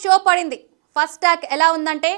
Show పడింది. First talk ఎలా ఉందంటే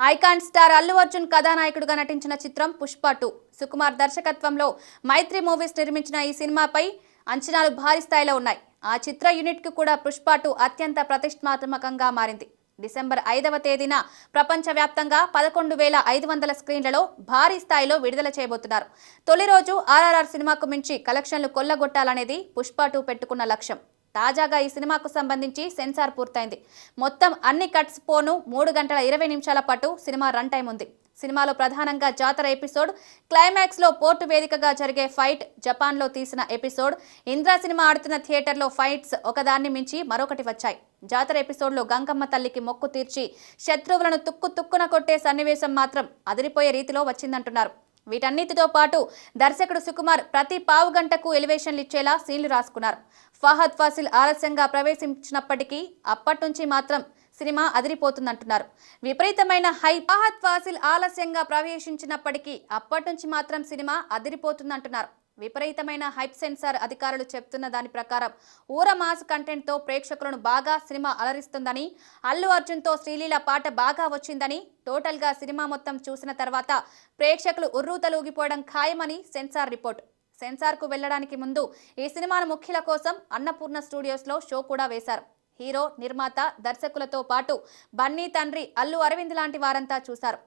ఐకాన్ స్టార్ అల్లు అర్జున్ కథానాయకుడిగా నటించిన చిత్రం పుష్ప 2. సుకుమార్ దర్శకత్వంలో మైత్రి మూవీస్ నిర్మించిన ఈ సినిమాపై అంచనాలు భారీ స్థాయిలో ఉన్నాయి. ఆ చిత్ర యూనిట్ కు కూడా పుష్ప 2 అత్యంత ప్రతిష్టాత్మకంగా మారింది. డిసెంబర్ 5వ తేదీన ప్రపంచవ్యాప్తంగా 11,500 స్క్రీన్లలో భారీ స్థాయిలో విడుదల చేయబోతున్నారు. తొలి రోజు ఆర్ఆర్ఆర్ సినిమాకు మించి కలెక్షన్లు కొల్లగొట్టాలనేది పుష్ప 2 పెట్టుకున్న లక్ష్యం. తాజాగా ఈ సినిమాకు సంబంధించి సెన్సార్ పూర్తయింది. మొత్తం అన్ని కట్స్ పోను 3 గంటల 20 నిమిషాల పాటు సినిమా రన్ టైం ఉంది. సినిమాలో ప్రధానంగా జాతర ఎపిసోడ్, క్లైమాక్స్ లో పోర్టు వేదికగా జరిగే ఫైట్, జపాన్ లో తీసిన ఎపిసోడ్, ఇంద్రా సినిమా ఆడుతున్న థియేటర్లో ఫైట్స్ ఒకదాన్ని మించి మరొకటి వచ్చాయి. జాతర ఎపిసోడ్ లో గంగమ్మ తల్లికి మొక్కు తీర్చి శత్రువులను తుక్కున కొట్టే సన్నివేశం మాత్రం అదిరిపోయే రీతిలో వచ్చిందంటున్నారు. వీటన్నిటితో పాటు దర్శకుడు సుకుమార్ ప్రతి పావు గంటకు ఎలివేషన్లు ఇచ్చేలా సీన్లు రాసుకున్నారు. ఫహద్ ఫాసిల్ ఆలస్యంగా ప్రవేశించినప్పటికీ అప్పటి నుంచి మాత్రం సినిమా అదిరిపోతుందంటున్నారు. విపరీతమైన హైప్. ఫహద్ ఫాసిల్ ఆలస్యంగా ప్రవేశించినప్పటికీ అప్పటి నుంచి మాత్రం సినిమా అదిరిపోతుందంటున్నారు. విపరీతమైన హైప్. సెన్సార్ అధికారులు చెప్తున్న దాని ప్రకారం ఊర మాస్ కంటెంట్ తో ప్రేక్షకులను బాగా సినిమా అలరిస్తుందని, అల్లు అర్జున్ తో శ్రీలీల పాట బాగా వచ్చిందని, టోటల్ గా సినిమా మొత్తం చూసిన తర్వాత ప్రేక్షకులు ఉర్రూతలూగిపోవడం ఖాయమని సెన్సార్ రిపోర్ట్. సెన్సార్ కు వెళ్లడానికి ముందు ఈ సినిమాను ముఖ్యుల కోసం అన్నపూర్ణ స్టూడియోస్ లో షో కూడా వేశారు. హీరో, నిర్మాత, దర్శకులతో పాటు బన్నీ తండ్రి అల్లు అరవింద్ లాంటి వారంతా చూశారు.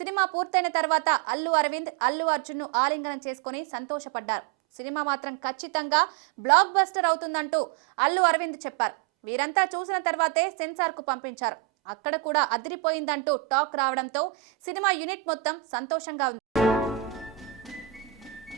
సినిమా పూర్తయిన తర్వాత అల్లు అరవింద్ అల్లు అర్జున్ ను ఆలింగనం చేసుకుని సంతోషపడ్డారు. సినిమా మాత్రం ఖచ్చితంగా బ్లాక్ బస్టర్ అవుతుందంటూ అల్లు అరవింద్ చెప్పారు. వీరంతా చూసిన తర్వాతే సెన్సార్ కు పంపించారు. అక్కడ కూడా అదిరిపోయిందంటూ టాక్ రావడంతో సినిమా యూనిట్ మొత్తం సంతోషంగా ఉంది.